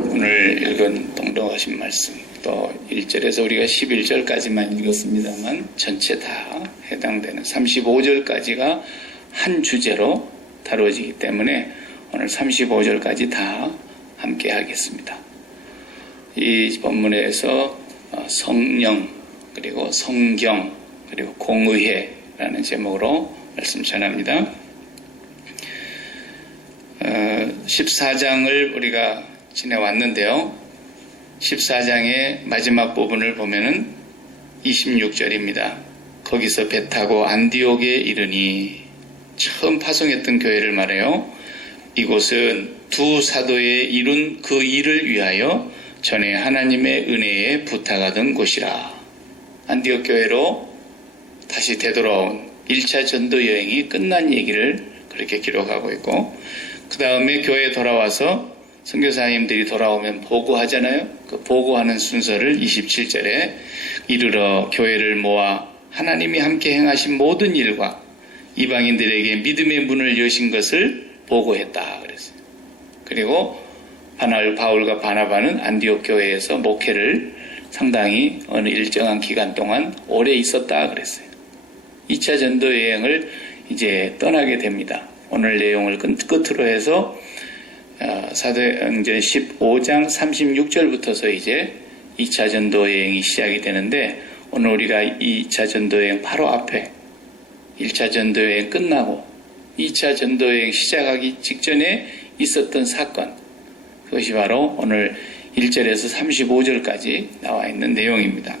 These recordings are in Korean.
오늘 읽은 동독하신 말씀, 또 1절에서 우리가 11절까지만 읽었습니다만 전체 다 해당되는 35절까지가 한 주제로 다루어지기 때문에 오늘 35절까지 다 함께 하겠습니다. 이 본문에서 성령, 그리고 성경, 그리고 공의회라는 제목으로 말씀 전합니다. 14장을 우리가 지내왔는데요. 14장의 마지막 부분을 보면은 26절입니다. 거기서 배 타고 안디옥에 이르니, 처음 파송했던 교회를 말해요. 이곳은 두 사도의 이룬 그 일을 위하여 전에 하나님의 은혜에 부탁하던 곳이라. 안디옥 교회로 다시 되돌아온 1차 전도 여행이 끝난 얘기를 그렇게 기록하고 있고, 그 다음에 교회에 돌아와서 선교사님들이 돌아오면 보고하잖아요. 그 보고하는 순서를 27절에 이르러 교회를 모아 하나님이 함께 행하신 모든 일과 이방인들에게 믿음의 문을 여신 것을 보고했다 그랬어요. 그리고 바울과 바나바는 안디옥 교회에서 목회를 상당히 어느 일정한 기간 동안 오래 있었다 그랬어요. 2차 전도 여행을 이제 떠나게 됩니다. 오늘 내용을 끝으로 해서 사도행전 15장 36절부터서 이제 2차 전도 여행이 시작이 되는데, 오늘 우리가 2차 전도 여행 바로 앞에 1차 전도 여행 끝나고 2차 전도 여행 시작하기 직전에 있었던 사건, 그것이 바로 오늘 1절에서 35절까지 나와 있는 내용입니다.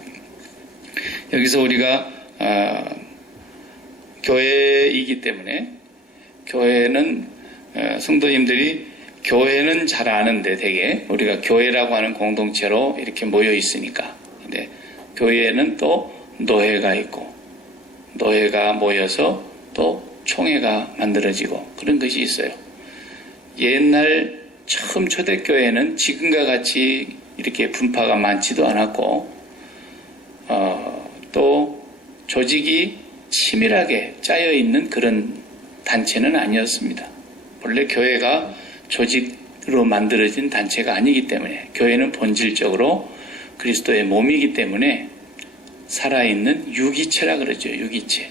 여기서 우리가 교회이기 때문에, 교회는 성도님들이 교회는 잘 아는데 되게 우리가 교회라고 하는 공동체로 이렇게 모여 있으니까, 근데 교회에는 또 노회가 있고, 노회가 모여서 또 총회가 만들어지고 그런 것이 있어요. 옛날 처음 초대교회는 지금과 같이 이렇게 분파가 많지도 않았고, 또 조직이 치밀하게 짜여 있는 그런 단체는 아니었습니다. 원래 교회가 조직으로 만들어진 단체가 아니기 때문에, 교회는 본질적으로 그리스도의 몸이기 때문에 살아있는 유기체라 그러죠. 유기체.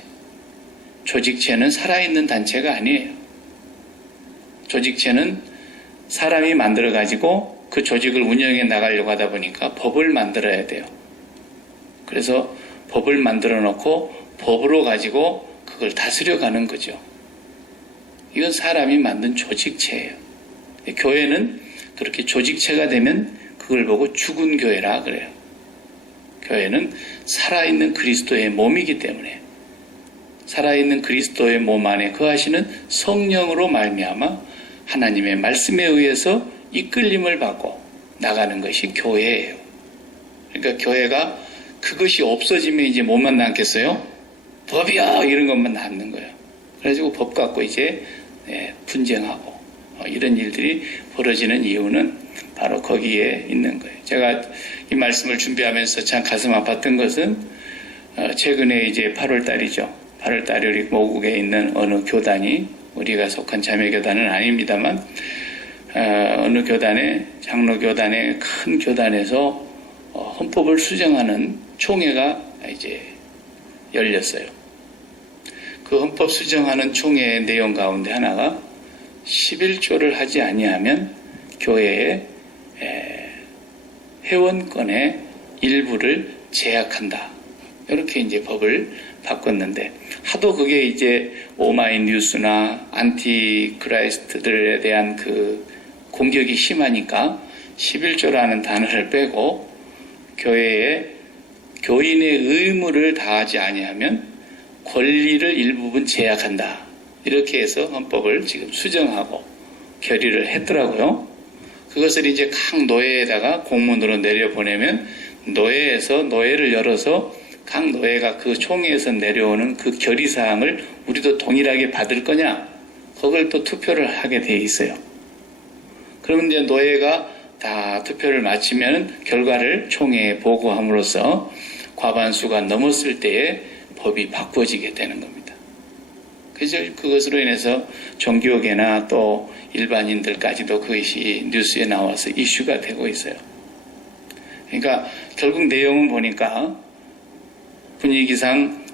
조직체는 살아있는 단체가 아니에요. 조직체는 사람이 만들어가지고 그 조직을 운영해 나가려고 하다 보니까 법을 만들어야 돼요. 그래서 법을 만들어 놓고 법으로 가지고 그걸 다스려가는 거죠. 이건 사람이 만든 조직체예요. 교회는 그렇게 조직체가 되면 그걸 보고 죽은 교회라 그래요. 교회는 살아있는 그리스도의 몸이기 때문에, 살아있는 그리스도의 몸 안에 거하시는 성령으로 말미암아 하나님의 말씀에 의해서 이끌림을 받고 나가는 것이 교회예요. 그러니까 교회가 그것이 없어지면 이제 뭐만 남겠어요? 법이야! 이런 것만 남는 거예요. 그래가지고 법 갖고 이제 분쟁하고 이런 일들이 벌어지는 이유는 바로 거기에 있는 거예요. 제가 이 말씀을 준비하면서 참 가슴 아팠던 것은 최근에 이제 8월 달이죠. 8월 달에 우리 모국에 있는 어느 교단이, 우리가 속한 자매교단은 아닙니다만 어느 교단에, 장로교단의 큰 교단에서 헌법을 수정하는 총회가 이제 열렸어요. 그 헌법 수정하는 총회의 내용 가운데 하나가 11조를 하지 아니하면 교회의 회원권의 일부를 제약한다. 이렇게 이제 법을 바꿨는데, 하도 그게 이제 오마이뉴스나 안티크라이스트들에 대한 그 공격이 심하니까 11조라는 단어를 빼고 교회의 교인의 의무를 다하지 아니하면 권리를 일부분 제약한다. 이렇게 해서 헌법을 지금 수정하고 결의를 했더라고요. 그것을 이제 각 노예에다가 공문으로 내려보내면 노예에서 노예를 열어서 각 노예가 그 총회에서 내려오는 그 결의사항을 우리도 동일하게 받을 거냐, 그걸 또 투표를 하게 돼 있어요. 그러면 이제 노예가 다 투표를 마치면 결과를 총회에 보고함으로써 과반수가 넘었을 때에 법이 바꿔지게 되는 겁니다. 그래서 그것으로 인해서 종교계나 또 일반인들까지도 그것이 뉴스에 나와서 이슈가 되고 있어요. 그러니까 결국 내용은 보니까 분위기상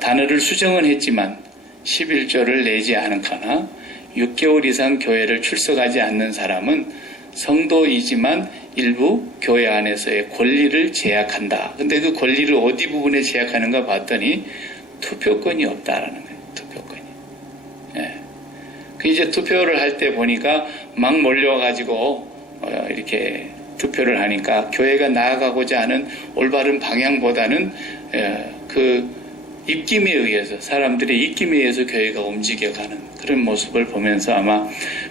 단어를 수정은 했지만 11조를 내지 않거나 6개월 이상 교회를 출석하지 않는 사람은 성도이지만 일부 교회 안에서의 권리를 제약한다. 근데 그 권리를 어디 부분에 제약하는가 봤더니 투표권이 없다라는 거예요. 투표권이. 예. 그 이제 투표를 할 때 보니까 막 몰려가지고 이렇게 투표를 하니까 교회가 나아가고자 하는 올바른 방향보다는 그 입김에 의해서 사람들의 입김에 의해서 교회가 움직여가는 그런 모습을 보면서 아마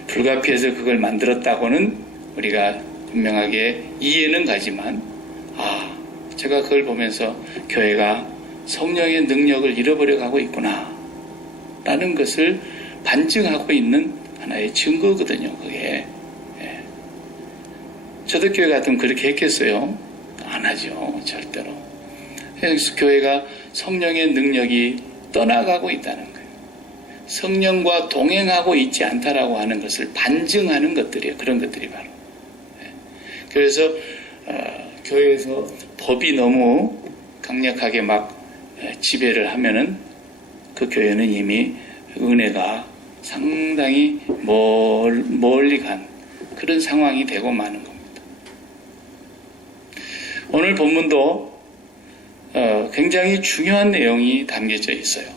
불가피해서 그걸 만들었다고는 우리가 분명하게 이해는 가지만 제가 그걸 보면서 교회가 성령의 능력을 잃어버려 가고 있구나 라는 것을 반증하고 있는 하나의 증거거든요. 그게. 초대교회 같으면 그렇게 했겠어요? 안 하죠. 절대로. 그래서 교회가 성령의 능력이 떠나가고 있다는 거예요. 성령과 동행하고 있지 않다라고 하는 것을 반증하는 것들이에요. 그런 것들이 바로. 그래서 교회에서 법이 너무 강력하게 막 지배를 하면은 그 교회는 이미 은혜가 상당히 멀리 간 그런 상황이 되고 마는 겁니다. 오늘 본문도 굉장히 중요한 내용이 담겨져 있어요.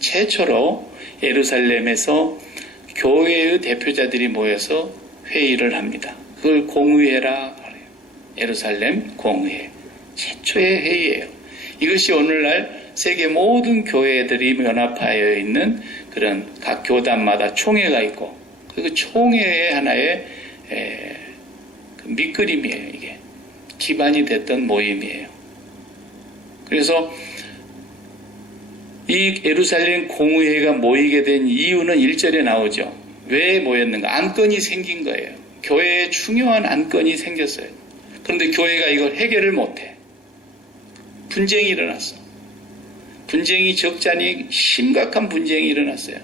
최초로 예루살렘에서 교회의 대표자들이 모여서 회의를 합니다. 그걸 공의회라 그래요. 예루살렘 공의회. 최초의 회의예요. 이것이 오늘날 세계 모든 교회들이 연합하여 있는 그런 각 교단마다 총회가 있고 그 총회의 하나의 그 밑그림이에요. 이게 기반이 됐던 모임이에요. 그래서 이 예루살렘 공의회가 모이게 된 이유는 1절에 나오죠. 왜 모였는가? 안건이 생긴 거예요. 교회에 중요한 안건이 생겼어요. 그런데 교회가 이걸 해결을 못해. 분쟁이 일어났어. 분쟁이 적잖이 심각한 분쟁이 일어났어요.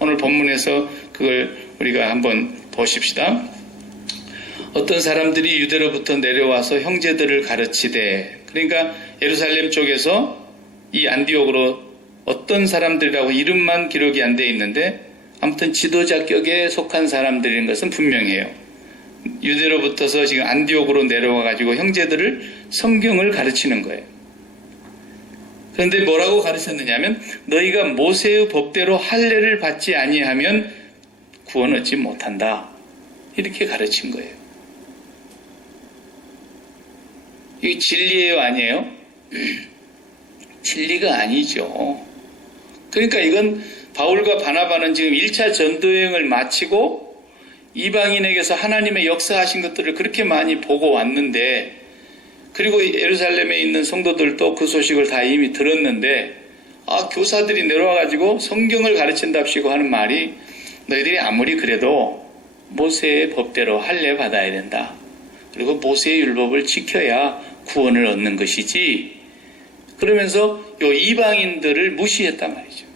오늘 본문에서 그걸 우리가 한번 보십시다. 어떤 사람들이 유대로부터 내려와서 형제들을 가르치되, 그러니까 예루살렘 쪽에서 이 안디옥으로 어떤 사람들이라고 이름만 기록이 안 돼 있는데 아무튼 지도자격에 속한 사람들인 것은 분명해요. 유대로부터서 지금 안디옥으로 내려와 가지고 형제들을 성경을 가르치는 거예요. 그런데 뭐라고 가르쳤느냐면 너희가 모세의 법대로 할례를 받지 아니하면 구원 얻지 못한다. 이렇게 가르친 거예요. 이게 진리예요, 아니에요? 진리가 아니죠. 그러니까 이건 바울과 바나바는 지금 1차 전도여행을 마치고 이방인에게서 하나님의 역사하신 것들을 그렇게 많이 보고 왔는데, 그리고 예루살렘에 있는 성도들도 그 소식을 다 이미 들었는데, 교사들이 내려와가지고 성경을 가르친답시고 하는 말이 너희들이 아무리 그래도 모세의 법대로 할례 받아야 된다. 그리고 모세의 율법을 지켜야 구원을 얻는 것이지. 그러면서 요 이방인들을 무시했단 말이죠.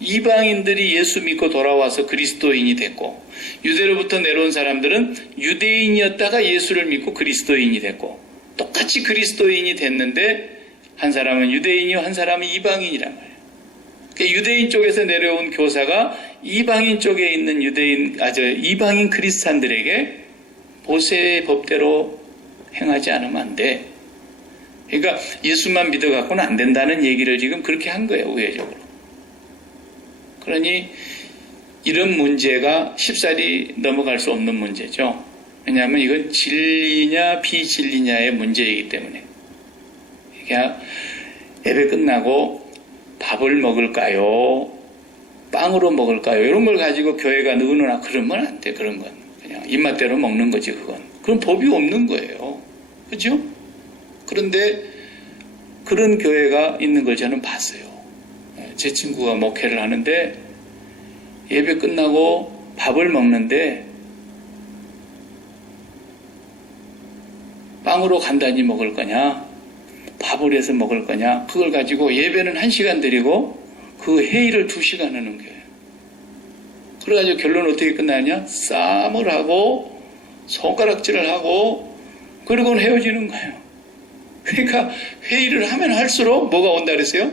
이방인들이 예수 믿고 돌아와서 그리스도인이 됐고, 유대로부터 내려온 사람들은 유대인이었다가 예수를 믿고 그리스도인이 됐고, 똑같이 그리스도인이 됐는데 한 사람은 유대인이요, 한 사람은 이방인이란 말이에요. 그러니까 유대인 쪽에서 내려온 교사가 이방인 쪽에 있는 이방인 크리스찬들에게 모세의 법대로 행하지 않으면 안 돼. 그러니까 예수만 믿어갖고는 안 된다는 얘기를 지금 그렇게 한 거예요, 우회적으로. 그러니 이런 문제가 쉽사리 넘어갈 수 없는 문제죠. 왜냐하면 이건 진리냐 비진리냐의 문제이기 때문에. 그러니까 예배 끝나고 밥을 먹을까요? 빵으로 먹을까요? 이런 걸 가지고 교회가 느느나 그러면 안 돼. 그런 건 그냥 입맛대로 먹는 거지. 그건 그런 법이 없는 거예요. 그렇죠? 그런데 그런 교회가 있는 걸 저는 봤어요. 제 친구가 목회를 하는데 예배 끝나고 밥을 먹는데 빵으로 간단히 먹을 거냐, 밥을 해서 먹을 거냐, 그걸 가지고 예배는 1시간 드리고 그 회의를 2시간 하는 거예요. 그래가지고 결론은 어떻게 끝나냐? 싸움을 하고 손가락질을 하고 그리고는 헤어지는 거예요. 그러니까 회의를 하면 할수록 뭐가 온다 그랬어요?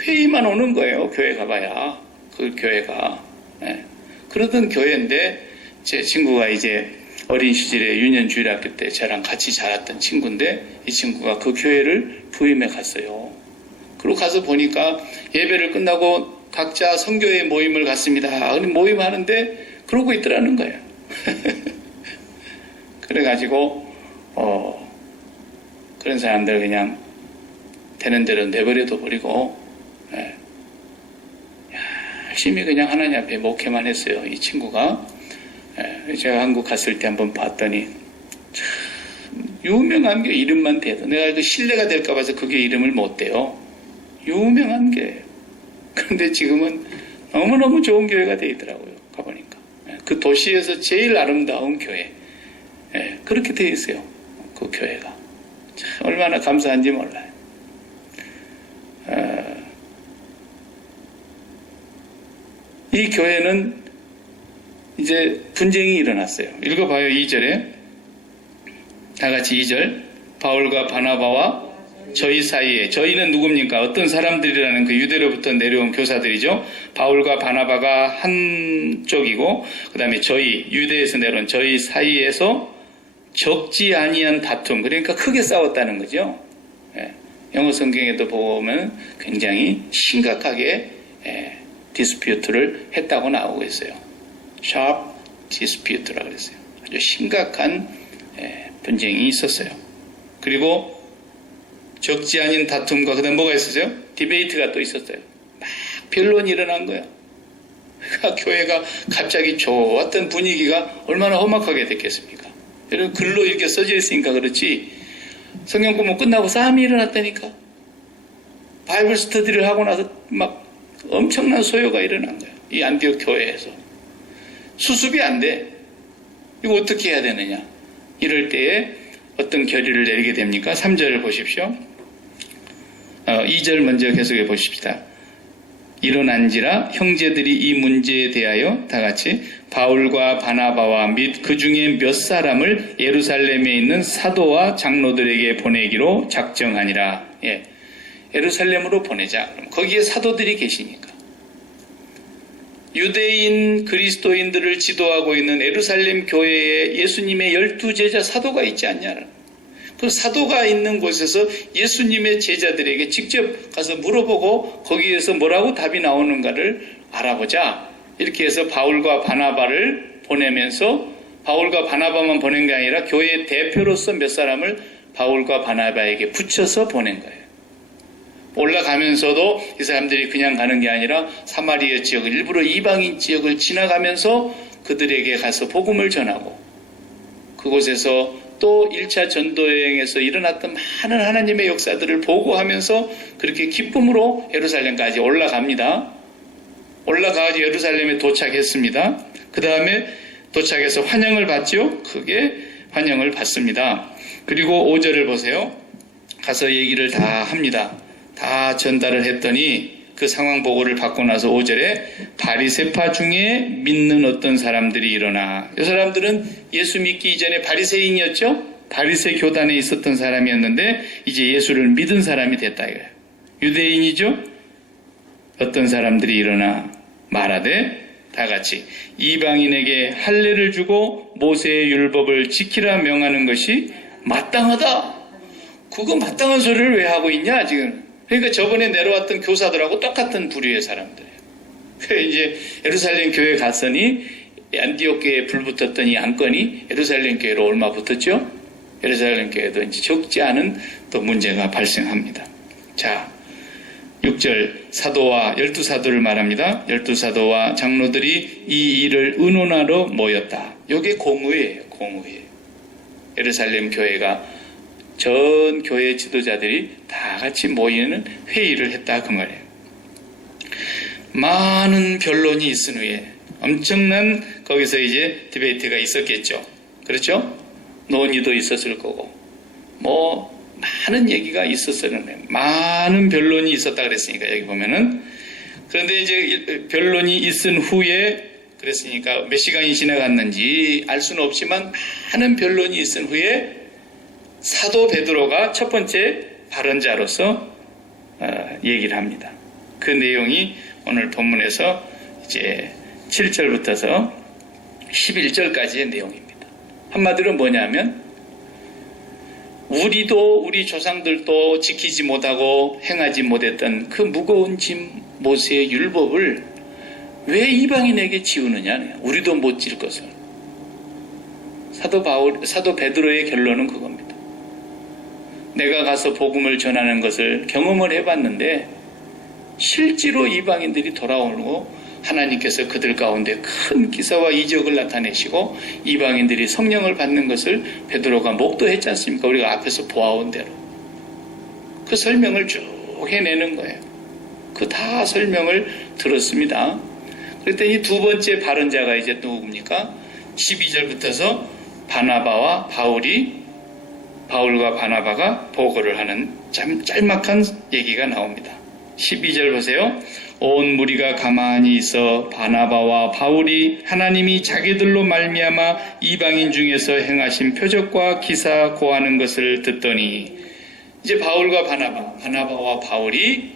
회의만 오는 거예요. 교회 가봐야. 그 교회가. 네. 그러던 교회인데 제 친구가 이제 어린 시절에 유년주일학교 때 저랑 같이 자랐던 친구인데 이 친구가 그 교회를 부임해 갔어요. 그리고 가서 보니까 예배를 끝나고 각자 선교회 모임을 갔습니다. 모임하는데 그러고 있더라는 거예요. 그래가지고 그런 사람들 그냥 되는 대로 내버려둬 버리고 열심히 그냥 하나님 앞에 목회만 했어요. 이 친구가. 제가 한국 갔을 때 한번 봤더니 참 유명한 게 이름만 대도 내가 그 신뢰가 될까 봐서 그게 이름을 못 대요. 유명한 게. 그런데 지금은 너무너무 좋은 교회가 돼 있더라고요. 가보니까. 그 도시에서 제일 아름다운 교회. 그렇게 돼 있어요. 그 교회가. 참 얼마나 감사한지 몰라요. 이 교회는 이제 분쟁이 일어났어요. 읽어봐요. 2절에. 다 같이 2절. 바울과 바나바와 저희 사이에, 저희는 누굽니까? 어떤 사람들이라는 그 유대로부터 내려온 교사들이죠. 바울과 바나바가 한쪽이고 그 다음에 저희, 유대에서 내려온 저희 사이에서 적지 아니한 다툼, 그러니까 크게 싸웠다는 거죠. 영어 성경에도 보면 굉장히 심각하게 디스퓨트를 했다고 나오고 있어요. sharp dispute라고 그랬어요. 아주 심각한 분쟁이 있었어요. 그리고 적지 않은 다툼과 그다음 뭐가 있었어요? 디베이트가 또 있었어요. 막 변론이 일어난 거야. 그러니까 교회가 갑자기 좋았던 분위기가 얼마나 험악하게 됐겠습니까? 여러분 글로 이렇게 써져 있으니까 그렇지 성경 보면 끝나고 싸움이 일어났다니까. 바이블 스터디를 하고 나서 막 엄청난 소요가 일어난 거예요. 이 안디옥 교회에서. 수습이 안 돼. 이거 어떻게 해야 되느냐. 이럴 때에 어떤 결의를 내리게 됩니까? 3절을 보십시오. 2절 먼저 계속해 보십시다. 일어난지라 형제들이 이 문제에 대하여 다 같이 바울과 바나바와 및 그 중에 몇 사람을 예루살렘에 있는 사도와 장로들에게 보내기로 작정하니라. 예루살렘으로 보내자. 그럼 거기에 사도들이 계시니까. 유대인 그리스도인들을 지도하고 있는 예루살렘 교회에 예수님의 12제자 사도가 있지 않냐. 그 사도가 있는 곳에서 예수님의 제자들에게 직접 가서 물어보고 거기에서 뭐라고 답이 나오는가를 알아보자. 이렇게 해서 바울과 바나바를 보내면서 바울과 바나바만 보낸 게 아니라 교회의 대표로서 몇 사람을 바울과 바나바에게 붙여서 보낸 거예요. 올라가면서도 이 사람들이 그냥 가는 게 아니라 사마리아 지역, 일부러 이방인 지역을 지나가면서 그들에게 가서 복음을 전하고 그곳에서 또 1차 전도여행에서 일어났던 많은 하나님의 역사들을 보고하면서 그렇게 기쁨으로 예루살렘까지 올라갑니다. 올라가서 예루살렘에 도착했습니다. 그 다음에 도착해서 환영을 받죠. 크게 환영을 받습니다. 그리고 5절을 보세요. 가서 얘기를 다 합니다. 다 전달을 했더니 그 상황 보고를 받고 나서 5절에 바리새파 중에 믿는 어떤 사람들이 일어나. 이 사람들은 예수 믿기 이전에 바리새인이었죠. 바리새 교단에 있었던 사람이었는데 이제 예수를 믿은 사람이 됐다 이거예요. 유대인이죠. 어떤 사람들이 일어나 말하되 다 같이 이방인에게 할례를 주고 모세의 율법을 지키라 명하는 것이 마땅하다. 그거 마땅한 소리를 왜 하고 있냐 지금. 그러니까 저번에 내려왔던 교사들하고 똑같은 부류의 사람들이에요. 이제 예루살렘 교회 갔으니 안디옥 교회에 불붙었던 이 안건이 예루살렘 교회로 얼마 붙었죠? 예루살렘 교회도 이제 적지 않은 또 문제가 발생합니다. 자, 6절 사도와 12사도를 말합니다. 12사도와 장로들이 이 일을 의논하러 모였다. 이게 공의예요. 공의. 예루살렘 교회가 전 교회 지도자들이 다 같이 모이는 회의를 했다 그 말이에요. 많은 변론이 있은 후에 엄청난 거기서 이제 디베이트가 있었겠죠. 그렇죠? 논의도 있었을 거고 많은 얘기가 있었었는데 많은 변론이 있었다 그랬으니까 여기 보면은 그런데 이제 변론이 있은 후에 그랬으니까 몇 시간이 지나갔는지 알 수는 없지만 많은 변론이 있은 후에 사도 베드로가 첫 번째 발언자로서 얘기를 합니다. 그 내용이 오늘 본문에서 이제 7절부터서 11절까지의 내용입니다. 한마디로 뭐냐면 우리도 우리 조상들도 지키지 못하고 행하지 못했던 그 무거운 짐 모세의 율법을 왜 이방인에게 지우느냐? 우리도 못 질 것을. 사도 베드로의 결론은 그겁니다. 내가 가서 복음을 전하는 것을 경험을 해봤는데 실제로 이방인들이 돌아오고 하나님께서 그들 가운데 큰 기사와 이적을 나타내시고 이방인들이 성령을 받는 것을 베드로가 목도했지 않습니까? 우리가 앞에서 보아온 대로. 그 설명을 쭉 해내는 거예요. 그 다 설명을 들었습니다. 그랬더니 두 번째 발언자가 이제 누굽니까? 12절부터서 바울과 바나바가 보고를 하는 짤막한 얘기가 나옵니다. 12절 보세요. 온 무리가 가만히 있어 바나바와 바울이 하나님이 자기들로 말미암아 이방인 중에서 행하신 표적과 기사 고하는 것을 듣더니 이제 바울과 바나바와 바울이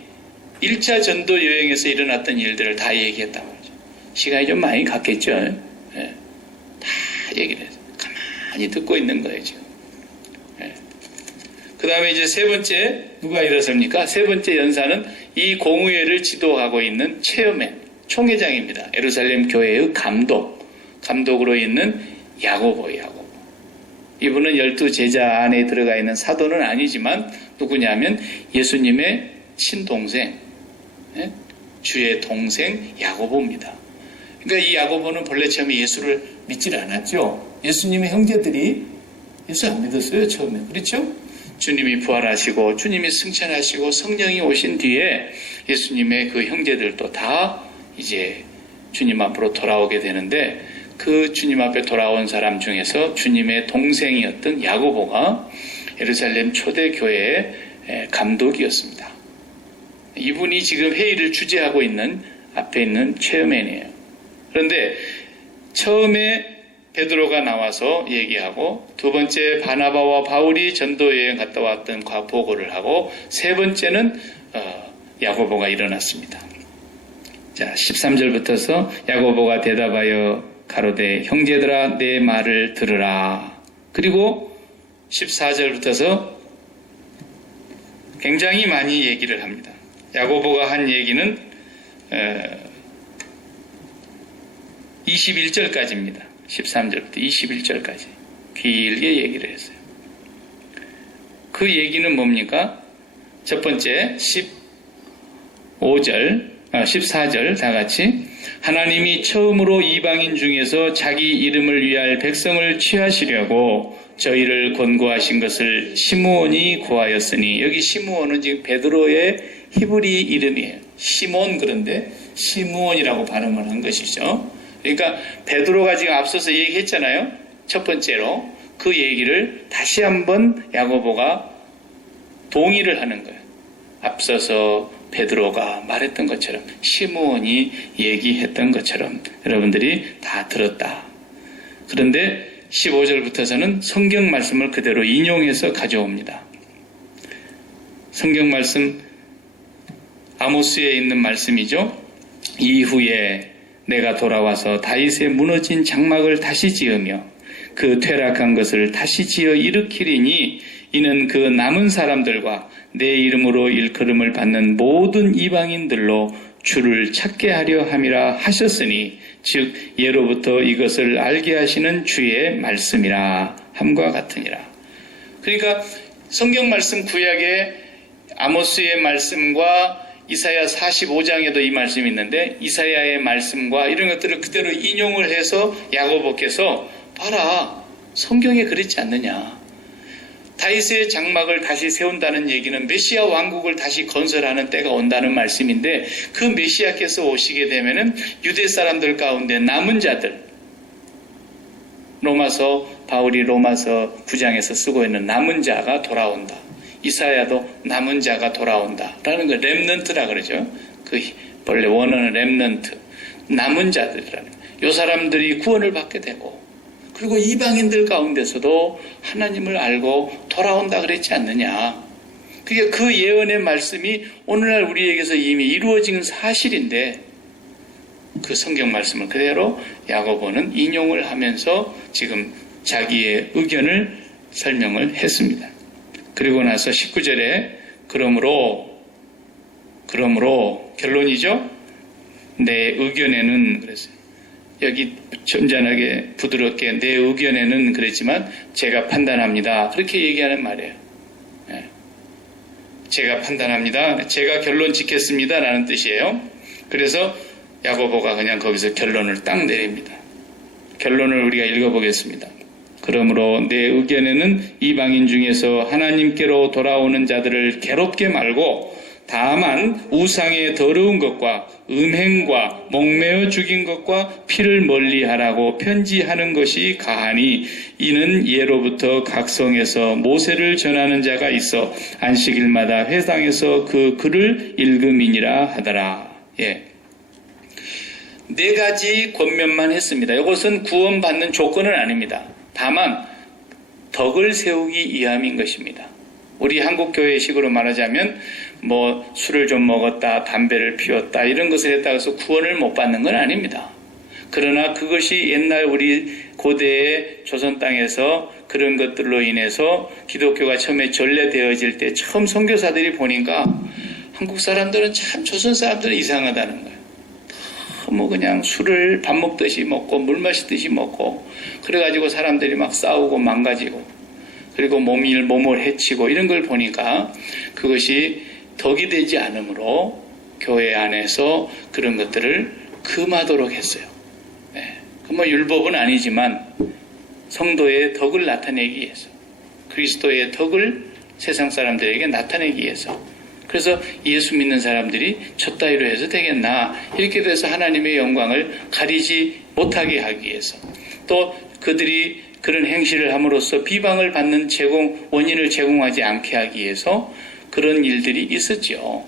1차 전도 여행에서 일어났던 일들을 다 얘기했다고 하죠. 시간이 좀 많이 갔겠죠. 네. 다 얘기를 해서 가만히 듣고 있는 거예요 지금. 네. 그 다음에 이제 세 번째 누가 일어섭니까? 세 번째 연사는 이 공의회를 지도하고 있는 체어맨, 총회장입니다. 예루살렘 교회의 감독으로 있는 야고보예요. 이분은 12제자 안에 들어가 있는 사도는 아니지만 누구냐면 예수님의 친동생, 주의 동생 야고보입니다. 그러니까 이 야고보는 본래 처음에 예수를 믿질 않았죠. 예수님의 형제들이 예수 안 믿었어요, 처음에. 그렇죠? 주님이 부활하시고 주님이 승천하시고 성령이 오신 뒤에 예수님의 그 형제들도 다 이제 주님 앞으로 돌아오게 되는데 그 주님 앞에 돌아온 사람 중에서 주님의 동생이었던 야고보가 예루살렘 초대교회의 감독이었습니다. 이분이 지금 회의를 주재하고 있는 앞에 있는 체어맨이에요. 그런데 처음에 베드로가 나와서 얘기하고 두 번째 바나바와 바울이 전도여행 갔다 왔던 보고를 하고 세 번째는 야고보가 일어났습니다. 자, 13절부터서 야고보가 대답하여 가로되 형제들아 내 말을 들으라. 그리고 14절부터서 굉장히 많이 얘기를 합니다. 야고보가 한 얘기는 21절까지입니다. 13절부터 21절까지 길게 얘기를 했어요. 그 얘기는 뭡니까? 첫 번째 14절 다 같이 하나님이 처음으로 이방인 중에서 자기 이름을 위할 백성을 취하시려고 저희를 권고하신 것을 시므온이 구하였으니 여기 시므온은 지금 베드로의 히브리 이름이에요. 시몬 그런데 시므온이라고 발음을 한 것이죠. 그러니까 베드로가 지금 앞서서 얘기했잖아요. 첫 번째로 그 얘기를 다시 한번 야고보가 동의를 하는 거예요. 앞서서 베드로가 말했던 것처럼 시므온이 얘기했던 것처럼 여러분들이 다 들었다. 그런데 15절부터서는 성경 말씀을 그대로 인용해서 가져옵니다. 성경 말씀 아모스에 있는 말씀이죠. 이후에 내가 돌아와서 다윗의 무너진 장막을 다시 지으며 그 퇴락한 것을 다시 지어 일으키리니 이는 그 남은 사람들과 내 이름으로 일컬음을 받는 모든 이방인들로 주를 찾게 하려 함이라 하셨으니 즉 예로부터 이것을 알게 하시는 주의 말씀이라 함과 같으니라. 그러니까 성경 말씀 구약에 아모스의 말씀과 이사야 45장에도 이 말씀이 있는데 이사야의 말씀과 이런 것들을 그대로 인용을 해서 야고보께서 봐라 성경에 그랬지 않느냐. 다윗의 장막을 다시 세운다는 얘기는 메시아 왕국을 다시 건설하는 때가 온다는 말씀인데 그 메시아께서 오시게 되면은 유대 사람들 가운데 남은 자들 바울이 로마서 9장에서 쓰고 있는 남은 자가 돌아온다. 이사야도 남은 자가 돌아온다. 라는 걸 렘넌트라 그러죠. 그 본래 원어는 렘넌트, 남은 자들이라는 요 사람들이 구원을 받게 되고, 그리고 이방인들 가운데서도 하나님을 알고 돌아온다 그랬지 않느냐. 그게 그 예언의 말씀이 오늘날 우리에게서 이미 이루어진 사실인데, 그 성경 말씀을 그대로 야고보는 인용을 하면서 지금 자기의 의견을 설명을 했습니다. 그리고 나서 19절에 그러므로 결론이죠. 내 의견에는 그랬어요. 여기 점잖하게 부드럽게 내 의견에는 그랬지만 제가 판단합니다. 그렇게 얘기하는 말이에요. 제가 판단합니다. 제가 결론 짓겠습니다. 라는 뜻이에요. 그래서 야고보가 그냥 거기서 결론을 딱 내립니다. 결론을 우리가 읽어보겠습니다. 그러므로 내 의견에는 이방인 중에서 하나님께로 돌아오는 자들을 괴롭게 말고 다만 우상의 더러운 것과 음행과 목매어 죽인 것과 피를 멀리하라고 편지하는 것이 가하니 이는 예로부터 각성에서 모세를 전하는 자가 있어 안식일마다 회당에서 그 글을 읽음이니라 하더라. 예. 네 가지 권면만 했습니다. 이것은 구원받는 조건은 아닙니다. 다만 덕을 세우기 위함인 것입니다. 우리 한국교회식으로 말하자면 술을 좀 먹었다, 담배를 피웠다 이런 것을 했다고 해서 구원을 못 받는 건 아닙니다. 그러나 그것이 옛날 우리 고대의 조선 땅에서 그런 것들로 인해서 기독교가 처음에 전래되어질 때 처음 선교사들이 보니까 한국 사람들은 참 조선 사람들은 이상하다는 거예요. 그냥 술을 밥 먹듯이 먹고 물 마시듯이 먹고 그래가지고 사람들이 막 싸우고 망가지고 그리고 몸을 해치고 이런 걸 보니까 그것이 덕이 되지 않으므로 교회 안에서 그런 것들을 금하도록 했어요. 율법은 아니지만 성도의 덕을 나타내기 위해서 그리스도의 덕을 세상 사람들에게 나타내기 위해서 그래서 예수 믿는 사람들이 저 따위로 해서 되겠나 이렇게 돼서 하나님의 영광을 가리지 못하게 하기 위해서 또 그들이 그런 행실을 함으로써 비방을 받는 원인을 제공하지 않게 하기 위해서 그런 일들이 있었죠.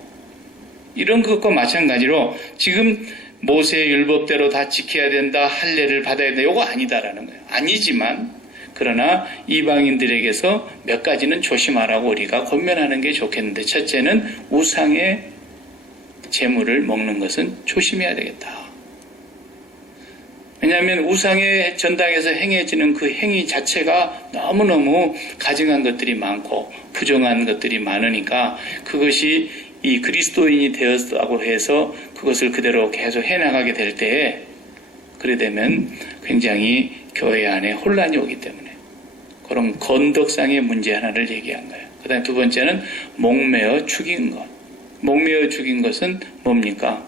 이런 것과 마찬가지로 지금 모세의 율법대로 다 지켜야 된다, 할례를 받아야 된다, 이거 아니다라는 거예요. 아니지만 그러나 이방인들에게서 몇 가지는 조심하라고 우리가 권면하는 게 좋겠는데 첫째는 우상의 제물을 먹는 것은 조심해야 되겠다. 왜냐하면 우상의 전당에서 행해지는 그 행위 자체가 너무너무 가증한 것들이 많고 부정한 것들이 많으니까 그것이 이 그리스도인이 되었다고 해서 그것을 그대로 계속 해나가게 될 때에 그래 되면 굉장히 교회 안에 혼란이 오기 때문에 그런 건덕상의 문제 하나를 얘기한 거예요. 그 다음에 두 번째는 목매어 죽인 것. 목매어 죽인 것은 뭡니까?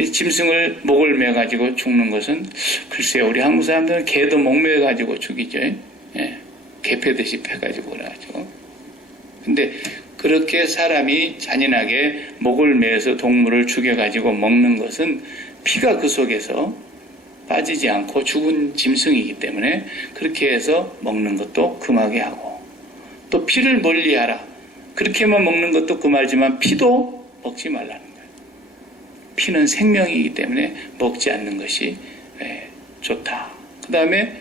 짐승을 목을 매가지고 죽는 것은 글쎄요, 우리 한국 사람들은 개도 목매가지고 죽이죠. 개 패듯이 패가지고 그래가지고. 근데 그렇게 사람이 잔인하게 목을 매어서 동물을 죽여가지고 먹는 것은 피가 그 속에서 빠지지 않고 죽은 짐승이기 때문에 그렇게 해서 먹는 것도 금하게 하고 또 피를 멀리하라. 그렇게만 먹는 것도 금하지만 피도 먹지 말라는 거예요. 피는 생명이기 때문에 먹지 않는 것이 좋다. 그 다음에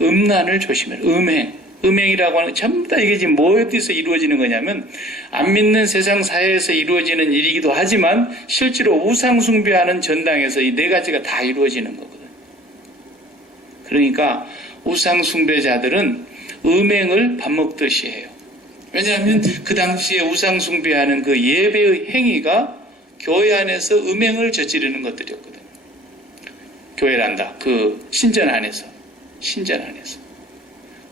음란을 조심해라. 음행이라고 하는 건 전부 다 이게 지금 어디서 이루어지는 거냐면 안 믿는 세상 사회에서 이루어지는 일이기도 하지만 실제로 우상 숭배하는 전당에서 이 네 가지가 다 이루어지는 거거든요. 그러니까 우상 숭배자들은 음행을 밥 먹듯이 해요. 왜냐하면 그 당시에 우상 숭배하는 그 예배의 행위가 교회 안에서 음행을 저지르는 것들이었거든요. 교회란다. 그 신전 안에서.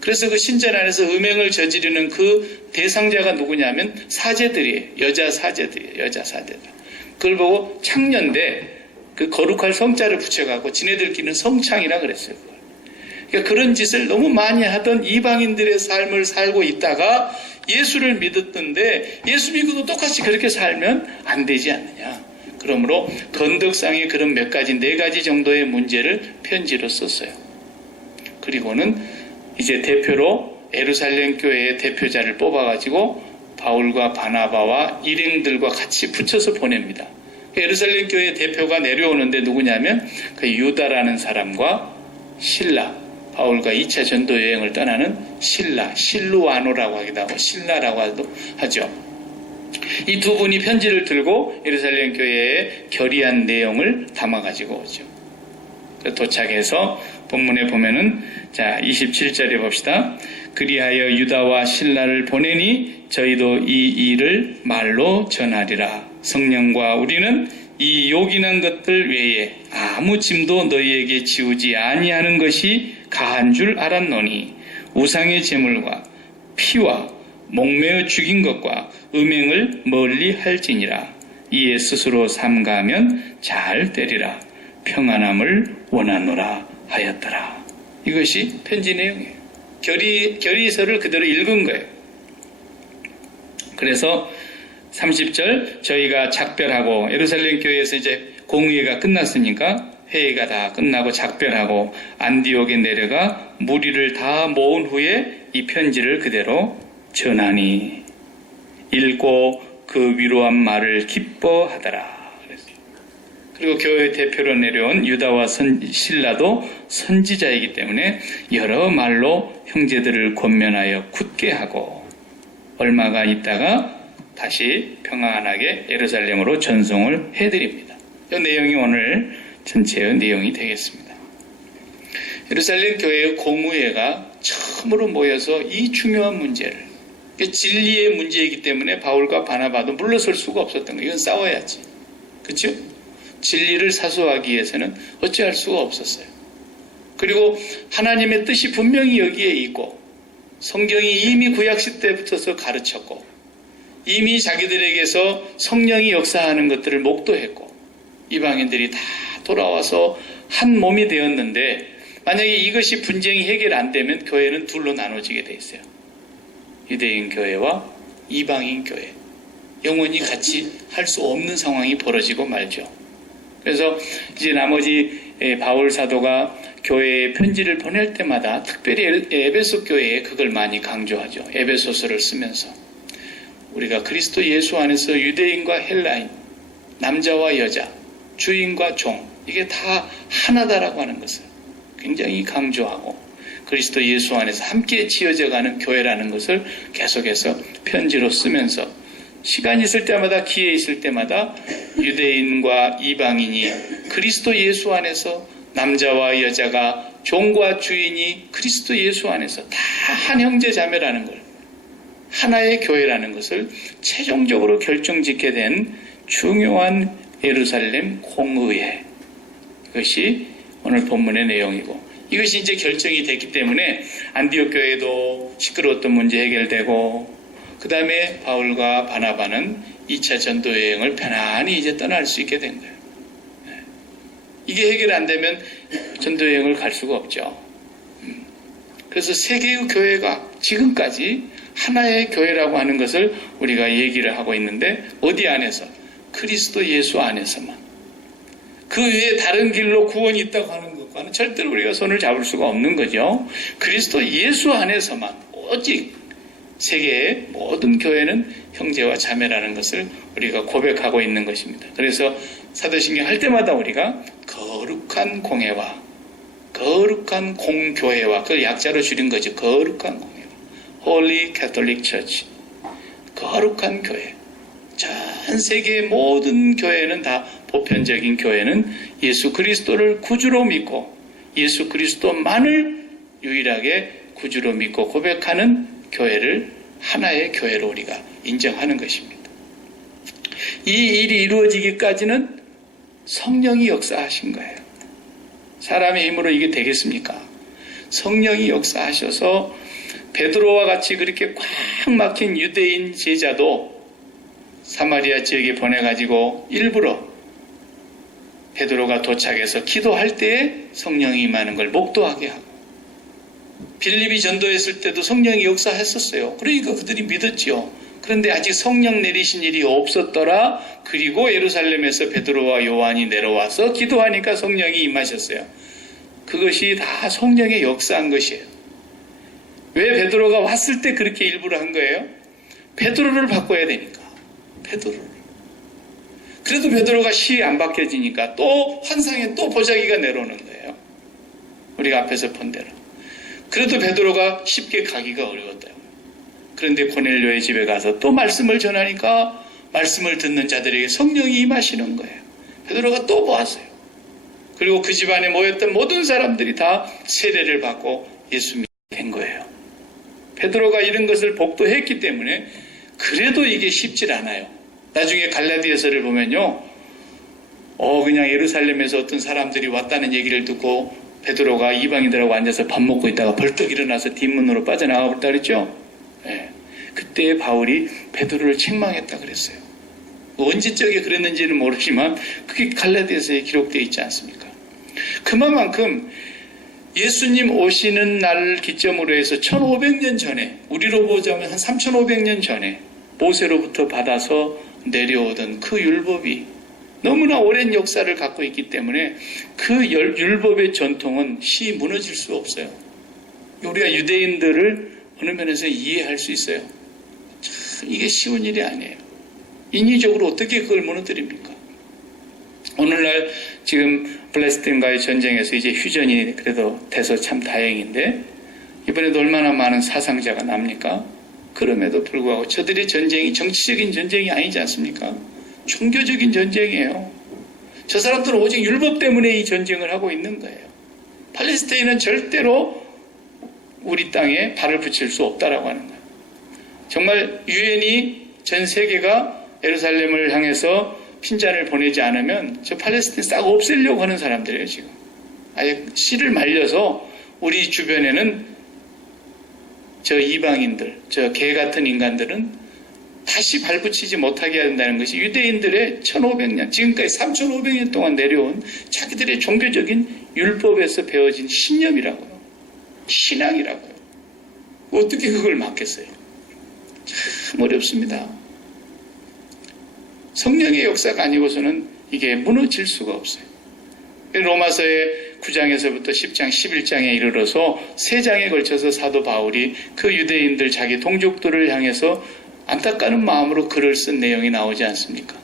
그래서 그 신전 안에서 음행을 저지르는 그 대상자가 누구냐면 사제들이에요. 여자 사제들. 그걸 보고 창년대 그 거룩할 성자를 붙여갖고 지네들끼리는 성창이라 그랬어요. 그러니까 그런 짓을 너무 많이 하던 이방인들의 삶을 살고 있다가 예수를 믿었던데 예수 믿고도 똑같이 그렇게 살면 안 되지 않느냐. 그러므로 건덕상의 그런 몇 가지, 네 가지 정도의 문제를 편지로 썼어요. 그리고는 이제 대표로 예루살렘 교회의 대표자를 뽑아가지고 바울과 바나바와 일행들과 같이 붙여서 보냅니다. 예루살렘 교회 대표가 내려오는데 누구냐면 그 유다라는 사람과 실라, 바울과 2차 전도 여행을 떠나는 실루아노라고 하기도 하고 실라라고 하죠. 이 두 분이 편지를 들고 예루살렘 교회에 결의한 내용을 담아가지고 오죠. 도착해서 본문에 보면은 자 27절에 봅시다. 그리하여 유다와 실라를 보내니 저희도 이 일을 말로 전하리라. 성령과 우리는 이 요긴한 것들 외에 아무 짐도 너희에게 지우지 아니하는 것이 가한 줄 알았노니 우상의 제물과 피와 목매어 죽인 것과 음행을 멀리 할지니라. 이에 스스로 삼가하면 잘 되리라. 평안함을 원하노라 하였더라. 이것이 편지 내용이에요. 결의서를 그대로 읽은 거예요. 그래서 30절 저희가 작별하고 예루살렘 교회에서 이제 공의회가 끝났으니까 회의가 다 끝나고 작별하고 안디옥에 내려가 무리를 다 모은 후에 이 편지를 그대로 전하니 읽고 그 위로한 말을 기뻐하더라. 그리고 교회 대표로 내려온 유다와 실라도 선지자이기 때문에 여러 말로 형제들을 권면하여 굳게 하고 얼마가 있다가 다시 평안하게 예루살렘으로 전송을 해드립니다. 이 내용이 오늘 전체의 내용이 되겠습니다. 예루살렘 교회의 공의회가 처음으로 모여서 이 중요한 문제를, 진리의 문제이기 때문에 바울과 바나바도 물러설 수가 없었던 거예요. 이건 싸워야지. 그렇죠? 진리를 사수하기 위해서는 어찌할 수가 없었어요. 그리고 하나님의 뜻이 분명히 여기에 있고 성경이 이미 구약시 때부터 가르쳤고 이미 자기들에게서 성령이 역사하는 것들을 목도했고 이방인들이 다 돌아와서 한 몸이 되었는데 만약에 이것이 분쟁이 해결 안 되면 교회는 둘로 나눠지게 돼 있어요. 유대인 교회와 이방인 교회. 영원히 같이 할 수 없는 상황이 벌어지고 말죠. 그래서 이제 나머지 바울 사도가 교회에 편지를 보낼 때마다 특별히 에베소 교회에 그걸 많이 강조하죠. 에베소서를 쓰면서 우리가 그리스도 예수 안에서 유대인과 헬라인, 남자와 여자, 주인과 종 이게 다 하나다라고 하는 것을 굉장히 강조하고 그리스도 예수 안에서 함께 지어져가는 교회라는 것을 계속해서 편지로 쓰면서 시간이 있을 때마다 기회 있을 때마다 유대인과 이방인이 그리스도 예수 안에서 남자와 여자가 종과 주인이 그리스도 예수 안에서 다 한 형제 자매라는 걸 하나의 교회라는 것을 최종적으로 결정짓게 된 중요한 예루살렘 공의회 이것이 오늘 본문의 내용이고 이것이 이제 결정이 됐기 때문에 안디옥 교회도 시끄러웠던 문제 해결되고 그 다음에 바울과 바나바는 2차 전도 여행을 편안히 이제 떠날 수 있게 된 거예요. 이게 해결 안 되면 전도 여행을 갈 수가 없죠. 그래서 세 개의 교회가 지금까지 하나의 교회라고 하는 것을 우리가 얘기를 하고 있는데 어디 안에서? 그리스도 예수 안에서만. 그 외에 다른 길로 구원이 있다고 하는 것과는 절대로 우리가 손을 잡을 수가 없는 거죠. 그리스도 예수 안에서만 오직 세계의 모든 교회는 형제와 자매라는 것을 우리가 고백하고 있는 것입니다. 그래서 사도신경 할 때마다 우리가 거룩한 공회와 거룩한 공교회와 그걸 약자로 줄인 거죠. 거룩한 공회와 Holy Catholic Church 거룩한 교회 전 세계의 모든 교회는 다 보편적인 교회는 예수 그리스도를 구주로 믿고 예수 그리스도만을 유일하게 구주로 믿고 고백하는 교회를 하나의 교회로 우리가 인정하는 것입니다. 이 일이 이루어지기까지는 성령이 역사하신 거예요. 사람의 힘으로 이게 되겠습니까? 성령이 역사하셔서 베드로와 같이 그렇게 꽉 막힌 유대인 제자도 사마리아 지역에 보내가지고 일부러 베드로가 도착해서 기도할 때에 성령이 임하는 걸 목도하게 하고 빌립이 전도했을 때도 성령이 역사했었어요. 그러니까 그들이 믿었죠. 그런데 아직 성령 내리신 일이 없었더라. 그리고 예루살렘에서 베드로와 요한이 내려와서 기도하니까 성령이 임하셨어요. 그것이 다 성령의 역사한 것이에요. 왜 베드로가 왔을 때 그렇게 일부러 한 거예요? 베드로를 바꿔야 되니까. 베드로를. 그래도 베드로가 시에 안 박혀지니까 또 환상에 또 보자기가 내려오는 거예요. 우리가 앞에서 본 대로. 그래도 베드로가 쉽게 가기가 어려웠다. 그런데 고넬료의 집에 가서 또 말씀을 전하니까 말씀을 듣는 자들에게 성령이 임하시는 거예요. 베드로가 또 보았어요. 그리고 그 집안에 모였던 모든 사람들이 다 세례를 받고 예수 믿게 된 거예요. 베드로가 이런 것을 복도했기 때문에 그래도 이게 쉽질 않아요. 나중에 갈라디아서를 보면요. 그냥 예루살렘에서 어떤 사람들이 왔다는 얘기를 듣고 베드로가 이방인들하고 앉아서 밥 먹고 있다가 벌떡 일어나서 뒷문으로 빠져나가 버렸다 그랬죠. 네. 그때 바울이 베드로를 책망했다 그랬어요. 언제적에 그랬는지는 모르지만 그게 갈라디아서에 기록되어 있지 않습니까? 그만큼 예수님 오시는 날을 기점으로 해서 1500년 전에, 우리로 보자면 한 3500년 전에 모세로부터 받아서 내려오던 그 율법이 너무나 오랜 역사를 갖고 있기 때문에 그 율법의 전통은 시 무너질 수 없어요. 우리가 유대인들을 어느 면에서 이해할 수 있어요. 참 이게 쉬운 일이 아니에요. 인위적으로 어떻게 그걸 무너뜨립니까? 오늘날 지금 팔레스타인과의 전쟁에서 이제 휴전이 그래도 돼서 참 다행인데 이번에도 얼마나 많은 사상자가 납니까? 그럼에도 불구하고 저들의 전쟁이 정치적인 전쟁이 아니지 않습니까? 종교적인 전쟁이에요. 저 사람들은 오직 율법 때문에 이 전쟁을 하고 있는 거예요. 팔레스타인은 절대로 우리 땅에 발을 붙일 수 없다라고 하는 거예요. 정말 유엔이 전 세계가 예루살렘을 향해서 핀잔을 보내지 않으면 저 팔레스타인 싹 없애려고 하는 사람들이에요, 지금. 아예 씨를 말려서 우리 주변에는 저 이방인들, 저 개 같은 인간들은 다시 발붙이지 못하게 해야 된다는 것이 유대인들의 1500년, 지금까지 3500년 동안 내려온 자기들의 종교적인 율법에서 배워진 신념이라고요. 신앙이라고요. 어떻게 그걸 막겠어요? 참 어렵습니다. 성령의 역사가 아니고서는 이게 무너질 수가 없어요. 로마서의 9장에서부터 10장, 11장에 이르러서 3장에 걸쳐서 사도 바울이 그 유대인들 자기 동족들을 향해서 안타까운 마음으로 글을 쓴 내용이 나오지 않습니까?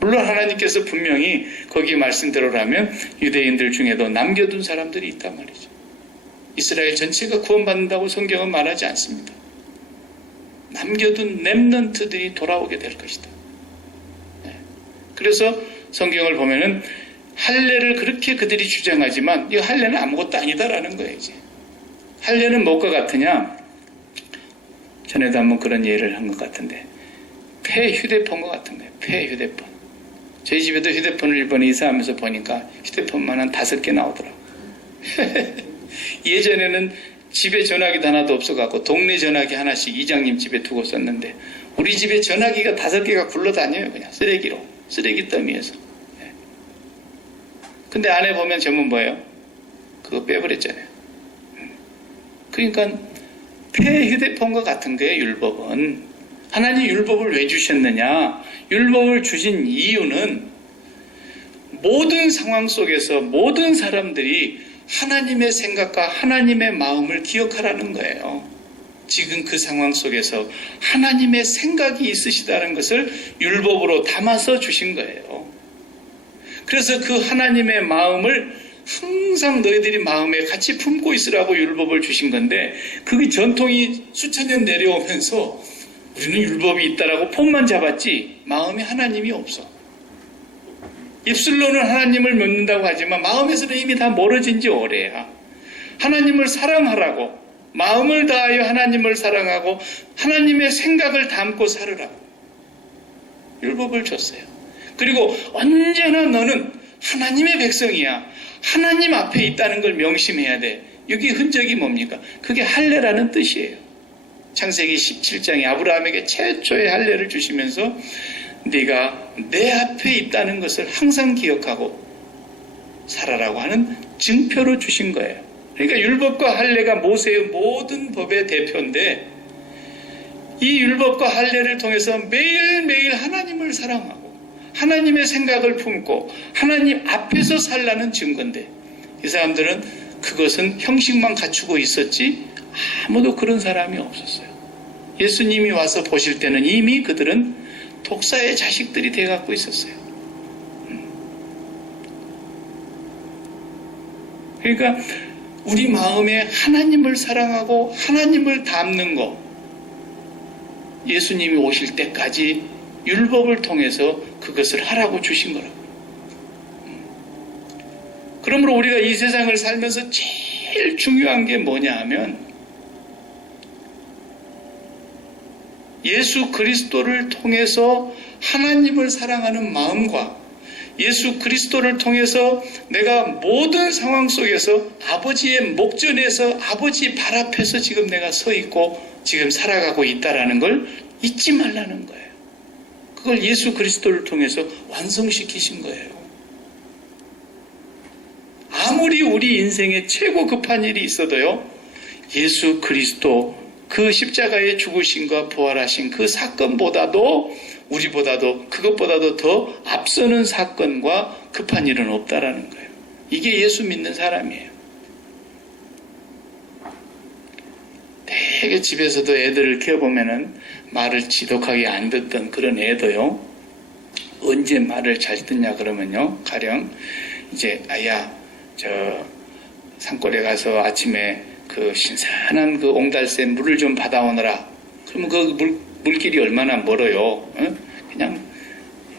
물론 하나님께서 분명히 거기 말씀대로라면 유대인들 중에도 남겨둔 사람들이 있단 말이죠. 이스라엘 전체가 구원받는다고 성경은 말하지 않습니다. 남겨둔 렘넌트들이 돌아오게 될 것이다. 그래서 성경을 보면은 할례를 그렇게 그들이 주장하지만 이 할례는 아무것도 아니다라는 거예요. 이제 할례는 뭐가 같으냐? 전에도 한번 그런 예를 한 것 같은데 폐 휴대폰과 같은 거예요. 폐 휴대폰. 저희 집에도 휴대폰을 이번에 이사하면서 보니까 휴대폰만 한 5개 나오더라고요. 예전에는 집에 전화기도 하나도 없어갖고 동네 전화기 하나씩 이장님 집에 두고 썼는데 우리 집에 전화기가 5개가 굴러다녀요. 그냥 쓰레기로. 쓰레기 더미에서. 근데 안에 보면 전문 뭐예요? 그거 빼버렸잖아요. 그러니까 폐 휴대폰과 같은 거예요. 율법은. 하나님 율법을 왜 주셨느냐? 율법을 주신 이유는 모든 상황 속에서 모든 사람들이 하나님의 생각과 하나님의 마음을 기억하라는 거예요. 지금 그 상황 속에서 하나님의 생각이 있으시다는 것을 율법으로 담아서 주신 거예요. 그래서 그 하나님의 마음을 항상 너희들이 마음에 같이 품고 있으라고 율법을 주신 건데 그게 전통이 수천 년 내려오면서 우리는 율법이 있다라고 폼만 잡았지 마음에 하나님이 없어. 입술로는 하나님을 믿는다고 하지만 마음에서는 이미 다 멀어진 지 오래야. 하나님을 사랑하라고 마음을 다하여 하나님을 사랑하고 하나님의 생각을 담고 살으라고 율법을 줬어요. 그리고 언제나 너는 하나님의 백성이야. 하나님 앞에 있다는 걸 명심해야 돼. 여기 흔적이 뭡니까? 그게 할례라는 뜻이에요. 창세기 17장에 아브라함에게 최초의 할례를 주시면서 네가 내 앞에 있다는 것을 항상 기억하고 살아라고 하는 증표로 주신 거예요. 그러니까 율법과 할례가 모세의 모든 법의 대표인데 이 율법과 할례를 통해서 매일매일 하나님을 사랑하고 하나님의 생각을 품고 하나님 앞에서 살라는 증거인데 이 사람들은 그것은 형식만 갖추고 있었지 아무도 그런 사람이 없었어요. 예수님이 와서 보실 때는 이미 그들은 독사의 자식들이 돼갖고 있었어요. 그러니까 우리 마음에 하나님을 사랑하고 하나님을 닮는 것, 예수님이 오실 때까지 율법을 통해서 그것을 하라고 주신 거라고. 그러므로 우리가 이 세상을 살면서 제일 중요한 게 뭐냐 하면 예수 그리스도를 통해서 하나님을 사랑하는 마음과 예수 그리스도를 통해서 내가 모든 상황 속에서 아버지의 목전에서 아버지 발 앞에서 지금 내가 서 있고 지금 살아가고 있다라는 걸 잊지 말라는 거예요. 그걸 예수 그리스도를 통해서 완성시키신 거예요. 아무리 우리 인생에 최고 급한 일이 있어도요, 예수 그리스도 그 십자가의 죽으심과 부활하신 그 사건보다도 우리보다도 그것보다도 더 앞서는 사건과 급한 일은 없다라는 거예요. 이게 예수 믿는 사람이에요. 되게 집에서도 애들을 키워보면은 말을 지독하게 안 듣던 그런 애도요, 언제 말을 잘 듣냐 그러면요, 가령 이제 아야 저 산골에 가서 아침에 그 신선한 그 옹달새 물을 좀 받아오너라. 그러면 그 물길이 얼마나 멀어요. 그냥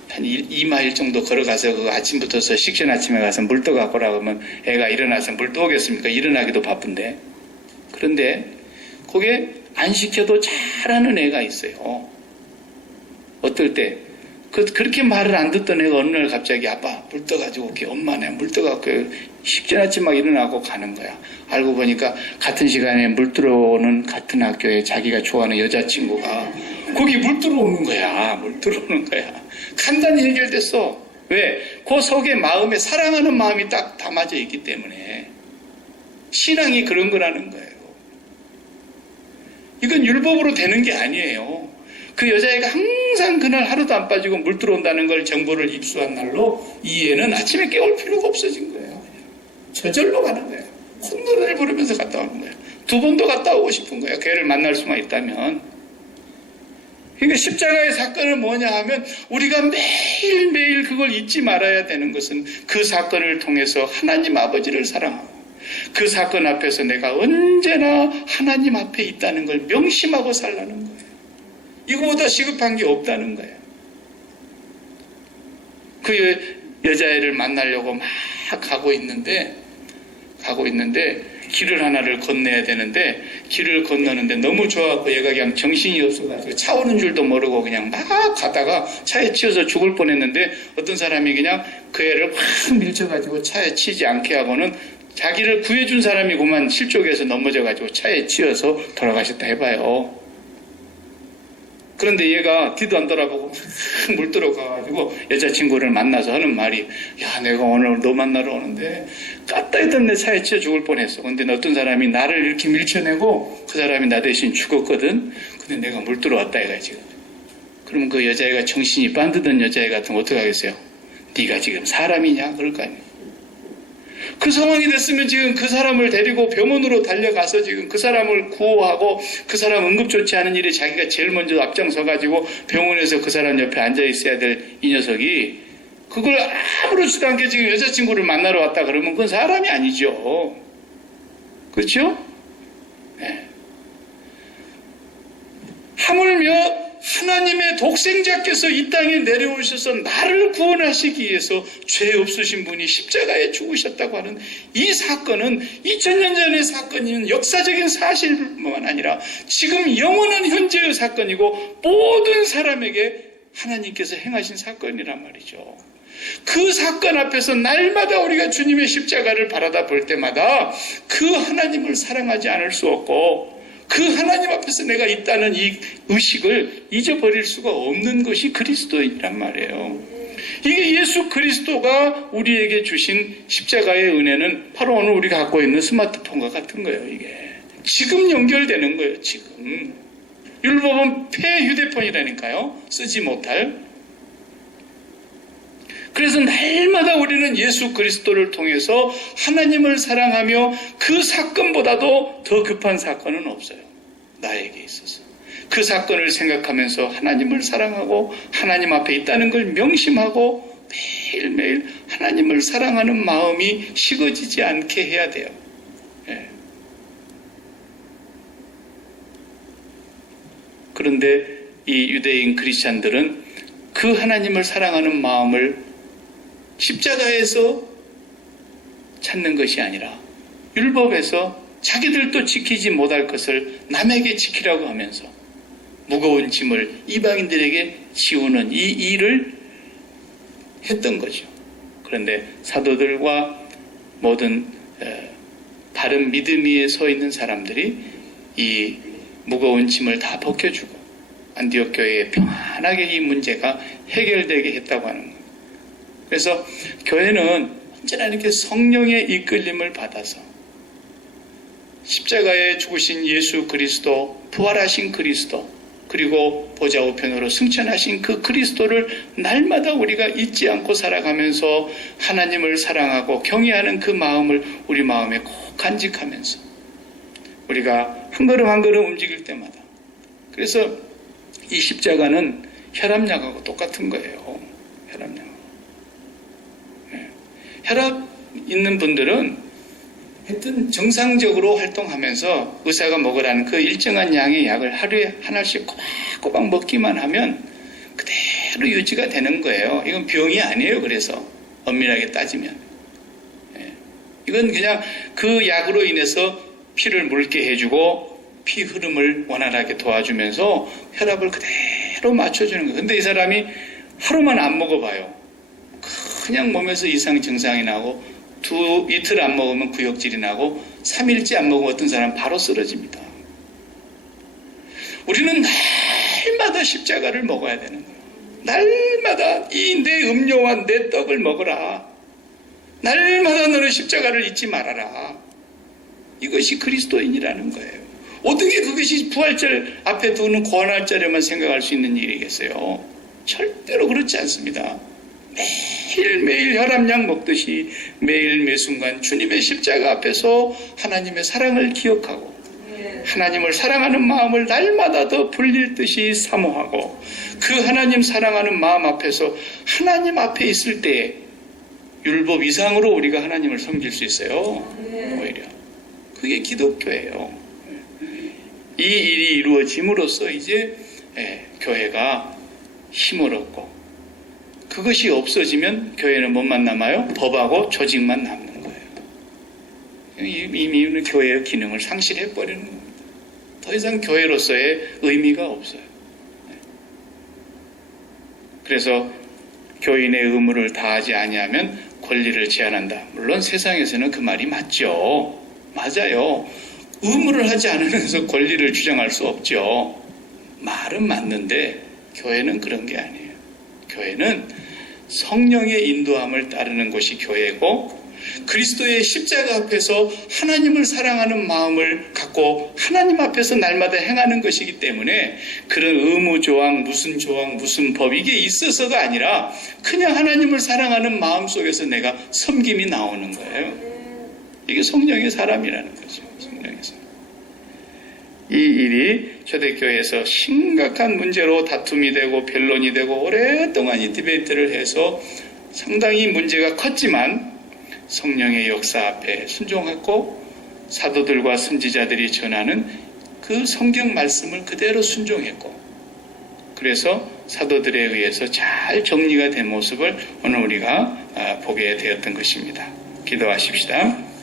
한 2마일 정도 걸어가서 그 아침부터서 식전 아침에 가서 물 떠갖고 오라 그러면 애가 일어나서 물 떠오겠습니까? 일어나기도 바쁜데. 그런데 그게 안 시켜도 잘하는 애가 있어요. 어떨 때 그렇게 말을 안 듣던 애가 어느 날 갑자기 아빠 물 떠가지고 올게. 엄마네 물 떠갖고 식전 아침 막 일어나고 가는 거야. 알고 보니까 같은 시간에 물 들어오는 같은 학교에 자기가 좋아하는 여자친구가 거기 물 들어오는 거야. 물 들어오는 거야. 간단히 해결됐어. 왜? 그 속에 마음에 사랑하는 마음이 딱 담아져 있기 때문에. 신앙이 그런 거라는 거예요. 이건 율법으로 되는 게 아니에요. 그 여자애가 항상 그날 하루도 안 빠지고 물 들어온다는 걸 정보를 입수한 날로 이 애는 아침에 깨울 필요가 없어진 거예요. 저절로 가는 거예요. 콧노래를 부르면서 갔다 오는 거예요. 2번도 갔다 오고 싶은 거예요. 걔를 만날 수만 있다면. 그러니까 십자가의 사건은 뭐냐 하면 우리가 매일매일 그걸 잊지 말아야 되는 것은 그 사건을 통해서 하나님 아버지를 사랑하고 그 사건 앞에서 내가 언제나 하나님 앞에 있다는 걸 명심하고 살라는 거예요. 이거보다 시급한 게 없다는 거예요. 그 여자애를 만나려고 막 가고 있는데 길을 하나를 건너야 되는데 길을 건너는데 너무 좋아갖고 얘가 그냥 정신이 없어가지고 차 오는 줄도 모르고 그냥 막 가다가 차에 치여서 죽을 뻔했는데 어떤 사람이 그냥 그 애를 확 밀쳐가지고 차에 치지 않게 하고는 자기를 구해준 사람이구만 실족해서 넘어져가지고 차에 치여서 돌아가셨다 해봐요. 그런데 얘가 뒤도 안 돌아보고 물 들어가가지고 여자친구를 만나서 하는 말이 야 내가 오늘 너 만나러 오는데 까딱 했던 내 차에 치여 죽을 뻔했어. 근데 어떤 사람이 나를 이렇게 밀쳐내고 그 사람이 나 대신 죽었거든. 근데 내가 물 들어왔다 얘가 지금. 그러면 그 여자애가 정신이 빤드던 여자애 같으면 어떡하겠어요? 네가 지금 사람이냐? 그럴 거 아니에요. 그 상황이 됐으면 지금 그 사람을 데리고 병원으로 달려가서 지금 그 사람을 구호하고 그 사람 응급조치하는 일에 자기가 제일 먼저 앞장서가지고 병원에서 그 사람 옆에 앉아있어야 될 이 녀석이 그걸 아무렇지도 않게 지금 여자친구를 만나러 왔다 그러면 그건 사람이 아니죠. 그렇죠? 네. 하물며 하나님의 독생자께서 이 땅에 내려오셔서 나를 구원하시기 위해서 죄 없으신 분이 십자가에 죽으셨다고 하는 이 사건은 2000년 전의 사건인 역사적인 사실뿐만 아니라 지금 영원한 현재의 사건이고 모든 사람에게 하나님께서 행하신 사건이란 말이죠. 그 사건 앞에서 날마다 우리가 주님의 십자가를 바라다 볼 때마다 그 하나님을 사랑하지 않을 수 없고 그 하나님 앞에서 내가 있다는 이 의식을 잊어버릴 수가 없는 것이 그리스도이란 말이에요. 이게 예수 그리스도가 우리에게 주신 십자가의 은혜는 바로 오늘 우리가 갖고 있는 스마트폰과 같은 거예요. 이게 지금 연결되는 거예요. 지금 율법은 폐 휴대폰이라니까요. 쓰지 못할. 그래서 날마다 우리는 예수 그리스도를 통해서 하나님을 사랑하며 그 사건보다도 더 급한 사건은 없어요. 나에게 있어서. 그 사건을 생각하면서 하나님을 사랑하고 하나님 앞에 있다는 걸 명심하고 매일매일 하나님을 사랑하는 마음이 식어지지 않게 해야 돼요. 예. 그런데 이 유대인 크리스찬들은 그 하나님을 사랑하는 마음을 십자가에서 찾는 것이 아니라 율법에서 자기들도 지키지 못할 것을 남에게 지키라고 하면서 무거운 짐을 이방인들에게 지우는 이 일을 했던 거죠. 그런데 사도들과 모든 바른 믿음 위에 서 있는 사람들이 이 무거운 짐을 다 벗겨주고 안디옥 교회에 평안하게 이 문제가 해결되게 했다고 하는 거예요. 그래서 교회는 언제나 이렇게 성령의 이끌림을 받아서 십자가에 죽으신 예수 그리스도, 부활하신 그리스도, 그리고 보좌 우편으로 승천하신 그 그리스도를 날마다 우리가 잊지 않고 살아가면서 하나님을 사랑하고 경외하는 그 마음을 우리 마음에 꼭 간직하면서 우리가 한 걸음 한 걸음 움직일 때마다, 그래서 이 십자가는 혈압약하고 똑같은 거예요. 혈압약. 혈압 있는 분들은 하여튼 정상적으로 활동하면서 의사가 먹으라는 그 일정한 양의 약을 하루에 하나씩 꼬박꼬박 먹기만 하면 그대로 유지가 되는 거예요. 이건 병이 아니에요. 그래서 엄밀하게 따지면 이건 그냥 그 약으로 인해서 피를 묽게 해주고 피 흐름을 원활하게 도와주면서 혈압을 그대로 맞춰주는 거예요. 근데 이 사람이 하루만 안 먹어봐요. 그냥 몸에서 이상 증상이 나고 이틀 안 먹으면 구역질이 나고 3일째 안 먹으면 어떤 사람은 바로 쓰러집니다. 우리는 날마다 십자가를 먹어야 되는 거예요. 날마다 이 내 음료와 내 떡을 먹어라. 날마다 너는 십자가를 잊지 말아라. 이것이 그리스도인이라는 거예요. 어떻게 그것이 부활절 앞에 두는 고난절에만 생각할 수 있는 일이겠어요? 절대로 그렇지 않습니다. 매일매일 혈압약 먹듯이 매일 매순간 주님의 십자가 앞에서 하나님의 사랑을 기억하고 하나님을 사랑하는 마음을 날마다 더 불릴 듯이 사모하고 그 하나님 사랑하는 마음 앞에서 하나님 앞에 있을 때 율법 이상으로 우리가 하나님을 섬길 수 있어요. 오히려 그게 기독교예요. 이 일이 이루어짐으로써 이제 교회가 힘을 얻고, 그것이 없어지면 교회는 뭐만 남아요? 법하고 조직만 남는 거예요. 이미 교회의 기능을 상실해버리는 겁니다. 더 이상 교회로서의 의미가 없어요. 그래서 교인의 의무를 다하지 아니하면 권리를 제한한다. 물론 세상에서는 그 말이 맞죠. 맞아요. 의무를 하지 않으면서 권리를 주장할 수 없죠. 말은 맞는데 교회는 그런 게 아니에요. 교회는 성령의 인도함을 따르는 것이 교회고, 그리스도의 십자가 앞에서 하나님을 사랑하는 마음을 갖고 하나님 앞에서 날마다 행하는 것이기 때문에 그런 의무조항, 무슨 법 이게 있어서가 아니라 그냥 하나님을 사랑하는 마음 속에서 내가 섬김이 나오는 거예요. 이게 성령의 사람이라는 거죠. 성령의 사람. 이 일이 초대교회에서 심각한 문제로 다툼이 되고 변론이 되고 오랫동안 이 디베이트를 해서 상당히 문제가 컸지만 성령의 역사 앞에 순종했고 사도들과 선지자들이 전하는 그 성경 말씀을 그대로 순종했고, 그래서 사도들에 의해서 잘 정리가 된 모습을 오늘 우리가 보게 되었던 것입니다. 기도하십시다.